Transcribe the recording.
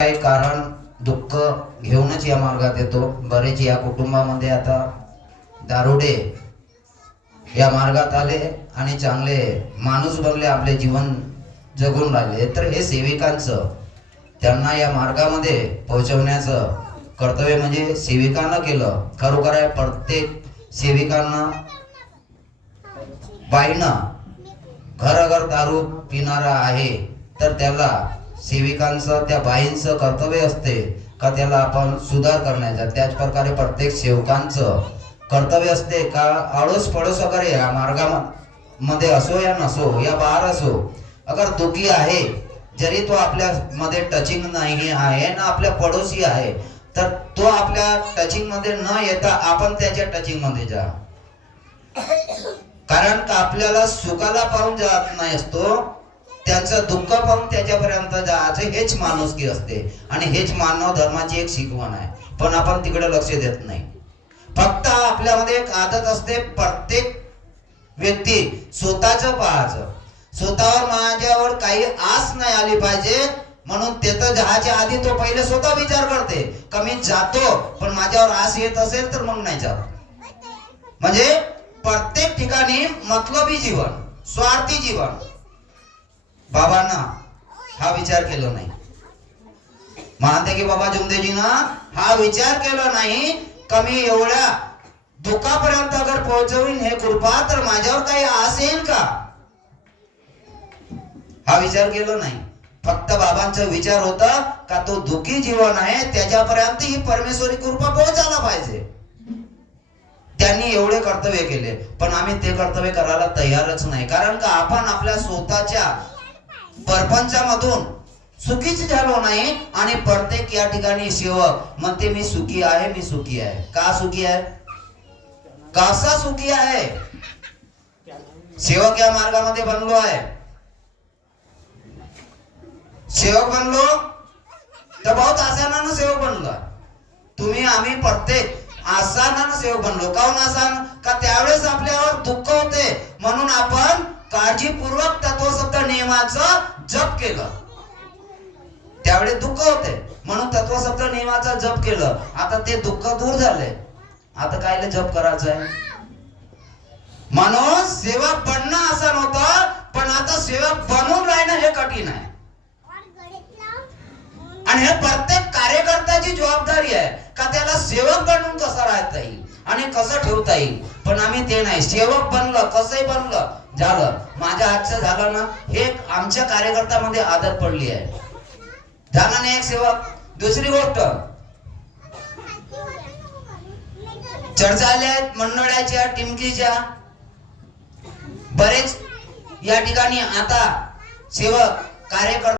काही कारण दुःख घेऊनच या मार्गात येतो. बरेच या कुटुंबामध्ये आता दारुडे या मार्गात आले आणि चांगले माणूस बनले आपले जीवन जगून राहिले. तर हे सेविकांचं त्यांना या मार्गामध्ये पोहोचवण्याचं कर्तव्य म्हणजे सेविकांना केलं. खरोखर आहे प्रत्येक सेविकांना बाईना घर घर दारू पिणारा आहे. तर त्याला सेविकांचं त्या बाईंचं कर्तव्य असते का त्याला आपण सुधार करण्याचा? त्याच प्रकारे प्रत्येक सेवकांचं कर्तव्य असते का आळस पडोस वगैरे या मार्गामध्ये असो या नसो या बाहेर असो अगर दुखी आहे जरी तो आपल्या मध्ये टचिंग नाही आहे ना आपल्या पडोसी आहे तर तो आपल्या टचिंगमध्ये न येता आपण त्याच्या टचिंगमध्ये जा. कारण का आपल्याला सुखाला पाहून जात नाही असतो? त्यांचं दुःख पाहून त्याच्यापर्यंत जायचं हेच माणुसकी असते. आणि हेच मानव धर्माची एक शिकवण आहे. पण आपण तिकडे लक्ष देत नाही. फक्त आपल्यामध्ये एक आदत असते प्रत्येक व्यक्ती स्वतःच पाहायचं. स्वतःवर माझ्यावर काही आस नाही आली पाहिजे. म्हणून तिथं जहाच्या आधी तो पहिले स्वतः विचार करते. का मी जातो पण माझ्यावर आस येत असेल तर मग नाही जात. म्हणजे प्रत्येक ठिकाणी मतलबी जीवन स्वार्थी जीवन बाबांना हा विचार केला नाही. म्हणते की बाबा जुमदेजीनं हा विचार केला नाही. कमी एवढ्या दुःखापर्यंत अगर पोहोचवीन हे कृपा तर माझ्यावर काही असेल का? हा विचार केला नाही. फक्त बाबांचा विचार होता का तो दुःखी जीवन आहे त्याच्यापर्यंत ही परमेश्वरी कृपा पोहोचायला पाहिजे. त्यांनी एवढे कर्तव्य केले. पण आम्ही ते कर्तव्य करायला तयारच नाही. कारण का आपण आपल्या स्वतःच्या परपंचामधून सुखीच झालो नाही आणि प्रत्येक या ठिकाणी सेवक म्हणते मी सुखी आहे मी सुखी आहे. का सुखी आहे? कसा सुखी आहे? सेवक या मार्गामध्ये बनलो आहे. सेवक बनलो? तर बहुत आसानानं सेवक बनलो. तुम्ही आम्ही प्रत्येक आसानानं सेवक बनलो. काऊन आसान? का त्यावेळेस आपल्यावर दुःख होते? म्हणून आपण काळजीपूर्वक तत्वशब्द नियमाचं जप केलं. त्यावेळेस दुःख होते. म्हणून तत्वशब्द नियमाचा जप केलं. आता ते दुःख दूर झाले. आता कायले जप करायचं आहे म्हणून सेवक बनणं आसान होतं पण आता सेवक बनून राहणं हे कठीण आहे. आणि हे प्रत्येक जबाबदारी आहे का त्याला सेवक बनवून कसा राहता येईल आणि कसं ठेवता येईल? पण आम्ही ते नाही. सेवक बनलं कसंही बनलं झालं. माझ्या हातचं झालं ना हे आमच्या कार्यकर्त्यामध्ये आदत पडली आहे. झाला नाही एक सेवक. दुसरी गोष्ट. चर्चा आल्या आहेत मंडळाच्या टिमकीच्या. बरेच या ठिकाणी आता सेवक कार्यकर्ते